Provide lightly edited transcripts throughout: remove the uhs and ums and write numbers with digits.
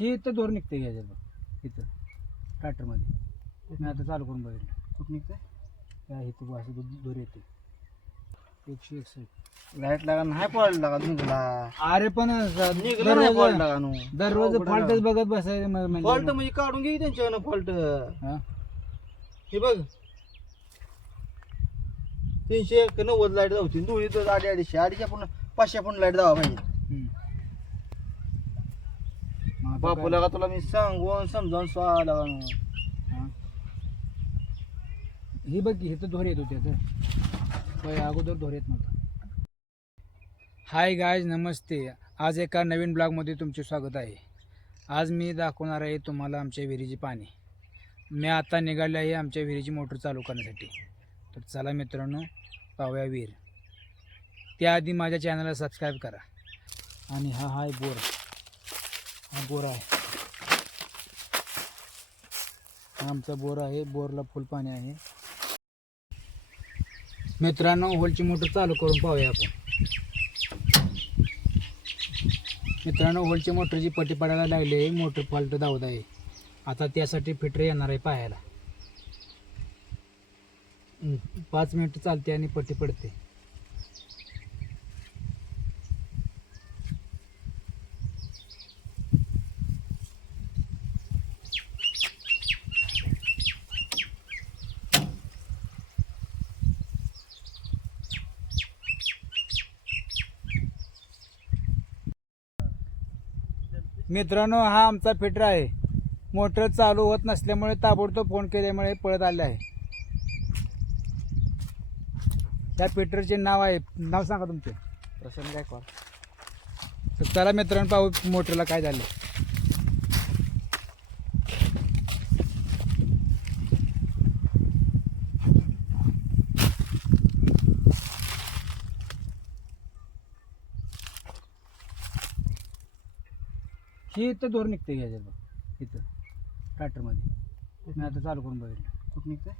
ही इथं दोर निघते याच्यात बघ इथं ट्रॅक्टरमध्ये मी आता चालू करून बघितलं कुठं निघतंय? त्या इथं असं दोर येते 161 लाईट लागा नाही पडला का निघला? अरे पण निघला नाही पडला का नु? दररोज फॉल्टच बघत बसायचं फॉल्ट म्हणजे काढून घे त्यांच्याकडनं फॉल्ट. हा हे बघ 390 लाईट जाऊची धुळी तर 250 आपण 500 आपण लाईट जावा पाहिजे. मग आता बापूला का तुला मी सांगून समजावून स्वाला का नु? हा. ही बघ की इथं दोर येत होते आता अगोदर दोर येत नव्हता. हाय गायज नमस्ते. आज एका नवीन ब्लॉगमध्ये तुमचे स्वागत आहे. आज मी दाखवणार आहे तुम्हाला आमच्या विहिरीची पाणी. मी आता निघाले आहे आमच्या विहिरीची मोटर चालू करण्यासाठी. तर चला मित्रांनो पाहूया विहीर. त्याआधी माझ्या चॅनलला सबस्क्राईब करा. आणि हा हाय बोर, हा बोर आहे, हा आमचा बोर आहे. बोरला फुल पाणी आहे. मित्रांनो होलची मोटर चालू करून पाहूया आपण. मित्रांनो होलची मोटरची पट्टी पडायला लागली आहे. मोटर फॉल्ट दावत आहे. आता त्यासाठी फिटर येणार आहे पाहायला. 5 मिनिट चालते आणि पट्टी पडते. मित्रांनो हा आमचा फिटर आहे. मोटर चालू होत नसल्यामुळे ताबडतोब फोन केल्यामुळे पळत आले आहे. त्या फिटरचे नाव सांगा तुमचे. प्रसन्न गायकवाड. तर चला मित्रांनो पाहू मोटरला काय झालं. ही इथं दोर निघते याच्यात बघ इथं ट्रॅक्टरमध्ये मी आता चालू करून बघितलं कुठं निघतंय?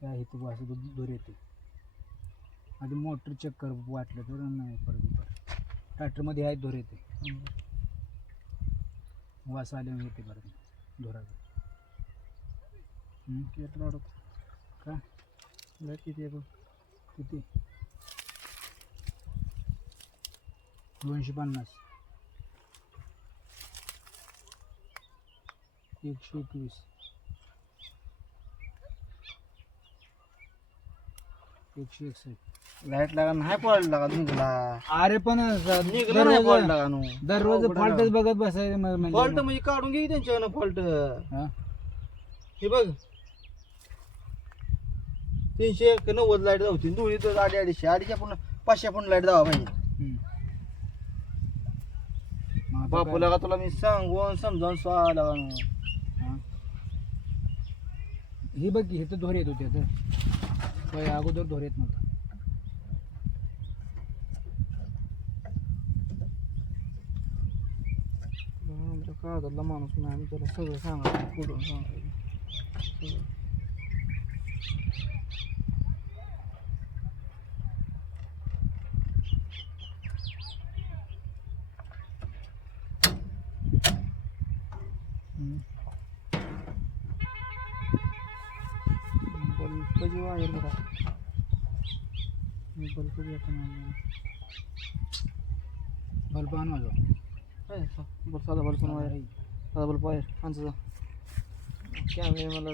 त्या इथं असं दोर येते. आधी मोटर चेक कर वाटलं तर नाही परत ट्रॅक्टरमध्ये आहे दोर येते. वास आल्यावर येते परत दोराचा. किती वाढत का लाईट किती आहे बघ? किती 250 121 161. लाईट लागा नाही पडला का निघला? अरे पण निघला नाही पडला का नु? दररोज फॉल्टच बघत बसायचं फॉल्ट म्हणजे काढून घे त्यांच्याकडनं फॉल्ट. हा हे बघ 390 लाईट जाऊची धुळी तर 250 आपण 500 आपण लाईट जावा पाहिजे. मग आता बापूला का तुला मी सांगून समजावून स्वाला का नु? काय? हा. ही बघ की इथं दोर येत होते आता अगोदर दोर येत नव्हता. आमच्या काळातला माणूस नाही. आम्ही त्याला सगळं सांगायचं पुढून सांगायचं. बल्बची वायर बघा. बल्ब येतो बल्ब आणवा बरं साधा बल्ब वायर. साधा बल्ब वायर आमचा कॅमेरा मला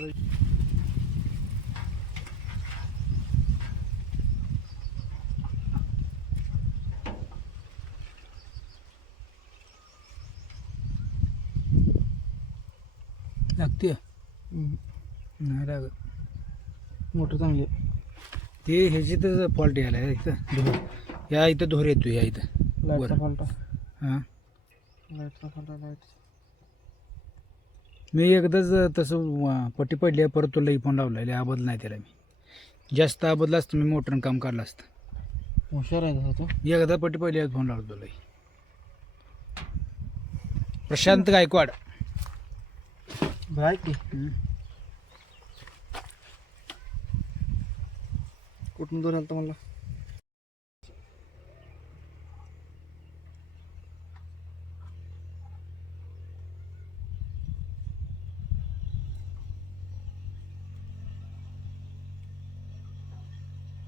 लागते नाही लागत. मोटर चांगली आहे. ते ह्याच्यातच फॉल्ट यायला इथं या इथं दोर येतो या इथं लाईटचा फॉल्ट. हां लाईटचा फॉल्ट. लाईट मी एकदाच तसं पट्टी पडली परत तो लई फोन लावला. आबदला नाही त्याला. मी जास्त आबदला असतं मी मोटरनं काम काढलं असतं. हुशार आहे तसा तो. एकदा पट्टी पडली फोन लावतो लई. प्रशांत गायकवाड. बाय की कुठून दूर आलं तर मला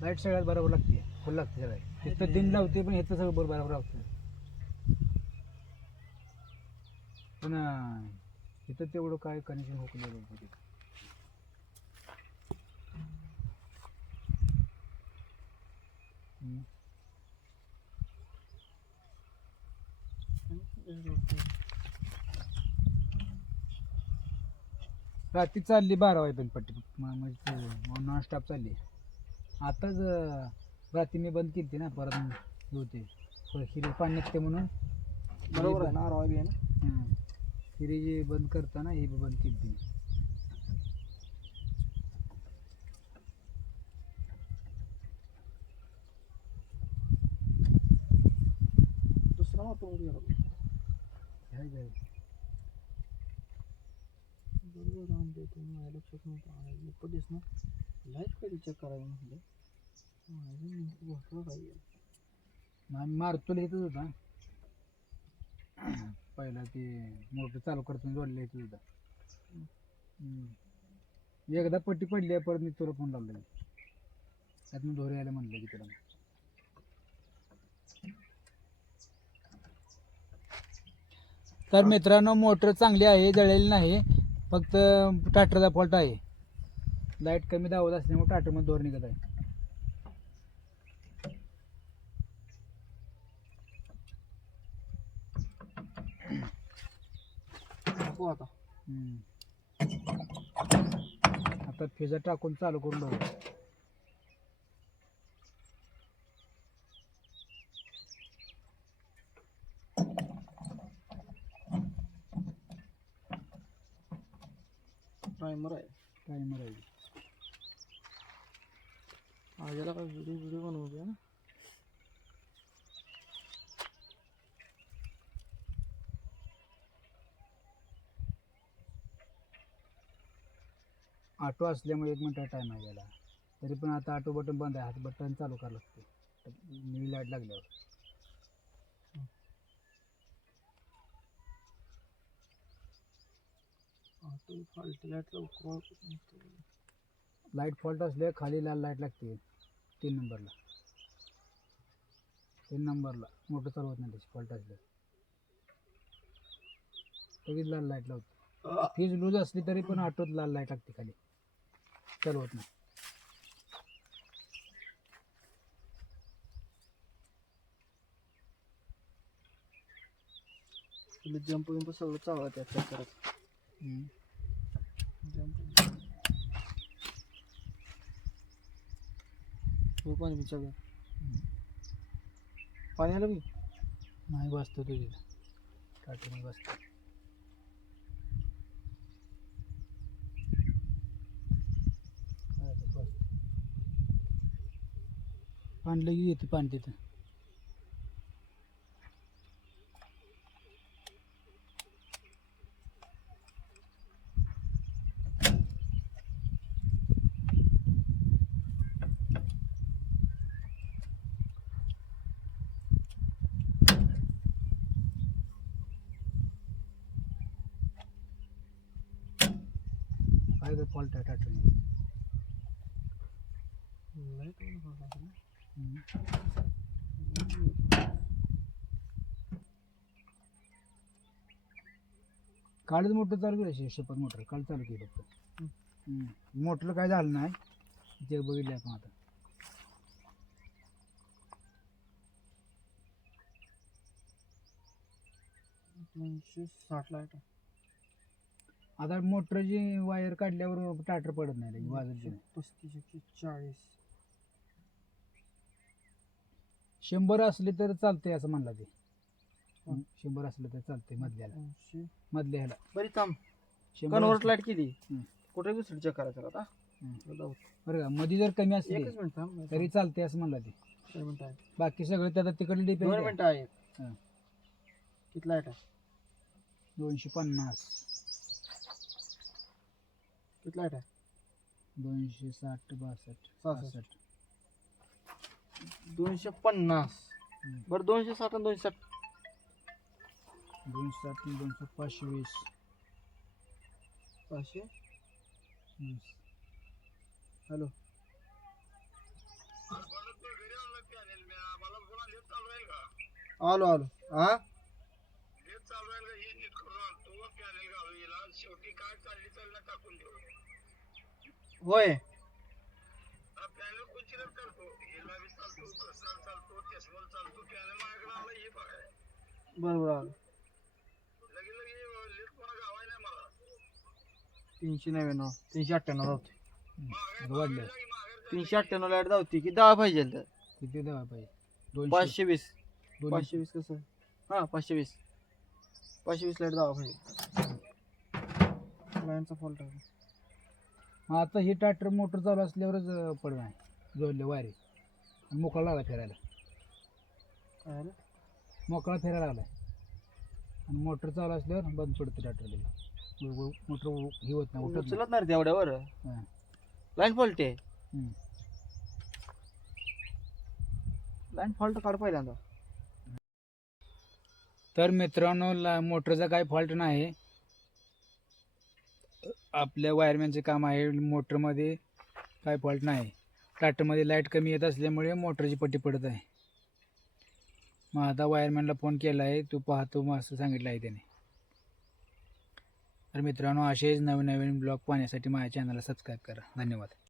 लाईट सगळ्यात बरोबर लागते फुल लागते सगळ्यात इथं दिन लावते पण इथं सगळं बरोबर लागतं पण इथं तेवढं काय कनेक्शन होकलेलं होतं तिथं रात्री चालली 12 वाजेपर्यंत पट्टी म्हणजे नॉन स्टॉप चालली आताच रात्री मी बंद केली ना परत हे होते हिरी पाणी निघते म्हणून बरोबर आहे ना आरवा बी आहे ना हिरी जी बंद करताना ही बी बंद केली ती दुसरा वापरून गेला बरोबर आणते ते माझ्या लक्षात नव्हतं कधीच ना लाईट कधी चेक करायला म्हटलं आम्ही मारतो येतच होता पहिला ते मोटर चालू करताना जोडले येतच होता एकदा पट्टी पडली परत मी तुला फोन लावला त्यात मी धोरे यायला म्हणलं की तुला तर मित्रांनो मोटर चांगली आहे जळलेली नाही फक्त टाटरचा फॉल्ट आहे लाईट कमी दावत असल्यामुळे टाटरमध्ये दोर निघत आहे आता आता फिजा टाकून चालू करून बघू टायमर आहे टायमर आहे आज याला काय व्हिडिओ बनवूया ना ऑटो असल्यामुळे 1 मिनिट टाइम आहे याला तरी पण आता ऑटो बटन बंद आहे हात बटन चालू करावं लागते नवी लाईट लागल्यावर ऑटो फॉल्ट लाईट फॉल्ट असल्यावर खाली लाल लाईट लागते 3 नंबरला मोटर चालवत नाही त्याची फॉल्ट असल्यावर लगेच लाल लाईट लावते फीज लूज असली तरी पण ऑटोत लाल लाईट लागते खाली चालवत नाही जंप विंप सगळं चालू त्यात चेक करायचं जंप पाणी विचार पाणी आलं मी नाही बसतो तुझी टाटरमध्ये बसतो पाणी लगेच येते पाणी तिथं काय तर फॉल्ट आहे टाटरमध्ये कालच मोटर चालू केली शपथ मोटर काल चालू केली फक्त मोटर काय झालं नाही ते बघितलं आपण आता 960 लाईट आता मोटरची वायर काढल्यावर टाटर पडत नाही लगे वाजत नाही 35 100 असले तर चालते असं म्हणलं ते 100 असले तर चालते मधल्या ह्याला बरी थांब 100 कन्वर्ट लाईट किती हं. कुठे दुसरी चेक करायचं आता बरं का मध्ये जर कमी असली एकच मिनिट थांब तरी चालते असं म्हणलं ते 2 मिनिट आहे बाकी सगळं त्यात तिकडे 2 डिपेंड मिनिट आहे हां. किती लाईट आहे 250 किती लाईट आहे 260 62 66 250 बरं 260 आणि 260 260 200 520 500 हॅलो आलो आलो. हा होय. बरोबर आलो. 399 398 धावते. आता वाढले 398 लाईट धावते. किती धावा पाहिजे तर? किती द्यावा पाहिजे 200 520. 200 520 कसं? हा 520. 520 लाईट धावा पाहिजे. लाईनचा फॉल्ट आहे. मग आता ही ट्रॅक्टर मोटर चालू असल्यावरच पडणार आहे जोडले वायरी आणि मोकळा लागला फिरायला. काय रे? मोकळा फिरायला लागला आणि मोटर चालू असल्यावर बंद पडतं ट्रॅक्टर. मोटर हे होत नाही उठत नाही. उचलत नाही रे तेवढ्यावर. हां. लाईन फॉल्ट आहे. हम्म. लाईन फॉल्ट काढ पहिल्यांदा. तर मित्रांनो मोटरचा काही फॉल्ट नाही. आपल्या वायरमॅनचे काम आहे. मोटरमध्ये काय फॉल्ट नाही. ट्रॅक्टरमध्ये लाईट कमी येत असल्यामुळे मोटरची पट्टी पडत आहे. मग आता वायरमॅनला फोन केला आहे, तू पाहतो मग असं सांगितलं आहे त्याने. तर मित्रांनो असेच नवीन नवीन ब्लॉग पाहण्यासाठी माझ्या चॅनलला सबस्क्राईब करा. धन्यवाद.